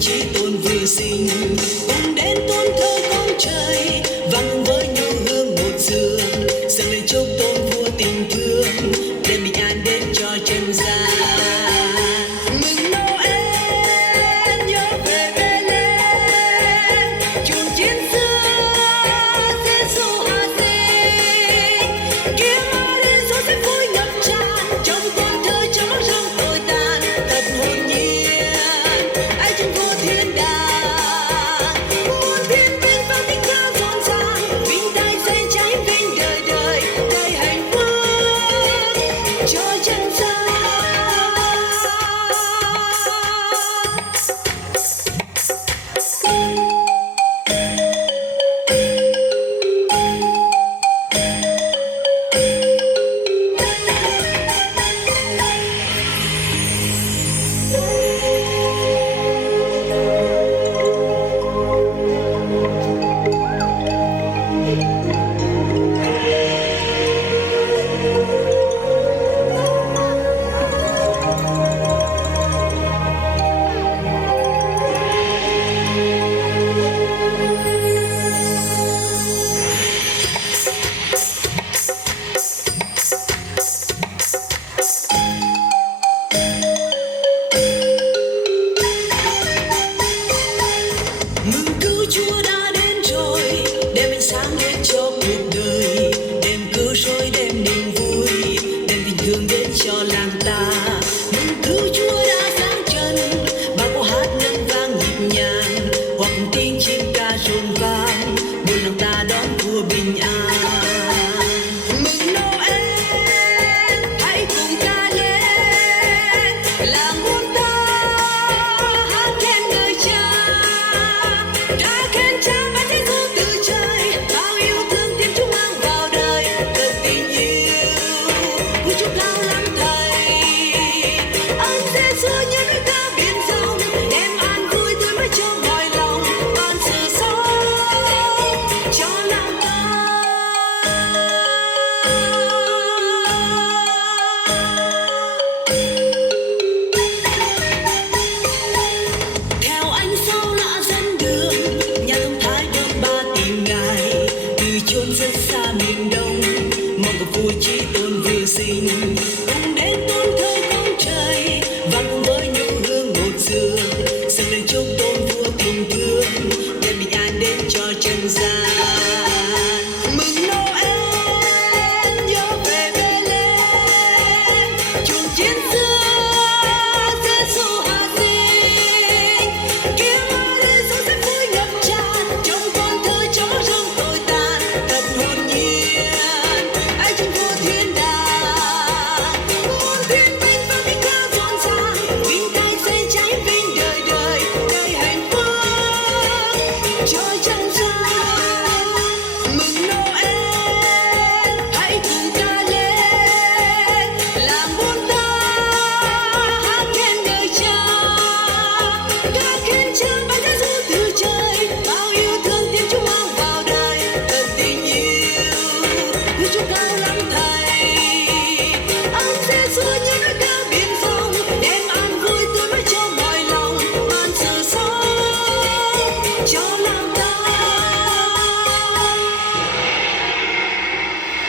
chí tôn vừa sinh cùng đến tôn thờ con trời vang với nhau hương một giường dâng lên chúc tôn vua tình thương đem bình an đến cho trần gian. Mừng Noel nhớ về Bethlehem chùm chiến xưa Giêsu hạ sinh tiếng Maria số sẽ vui ngập tràn trong con thơ trong mắt răng tôi tàn thật hồn nhiên ai trong vô thiên đàng muôn thiên bên bao tiếng ca rộn ràng vinh tai xây cháy vinh đời đời đầy hạnh phúc cho chân gian. Mừng cứu Chúa đã đến rồi, đem ánh sáng đến cho cuộc đời, đem cứu rỗi đem niềm vui, đem tình thương đến cho làng ta. Mừng cứu Chúa đã sáng trần, bao câu hát ngân vang nhịp nhàng, hoặc tiếng chim ca rộn vang, buôn làng ta đón vua bình an. Mừng Noel, hãy cùng ta lên, làng muôn ta hát khen ngợi Cha. Đã khen Cha ban Giêsu từ trời, bao yêu thương Thiên Chúa mang vào đời, cực tình yêu của Chúa cao lắm Thầy. Ơn Giêsu như núi cao biển rộng, đem an vui tươi mới cho mọi lòng, ban sự sống cho làng ta. Theo ánh sao lạ dẫn đường, nhà thông thái đông ba tìm Ngài, từ chốn rất xa miền Đông, mong gặp vua chí tôn vừa sinh.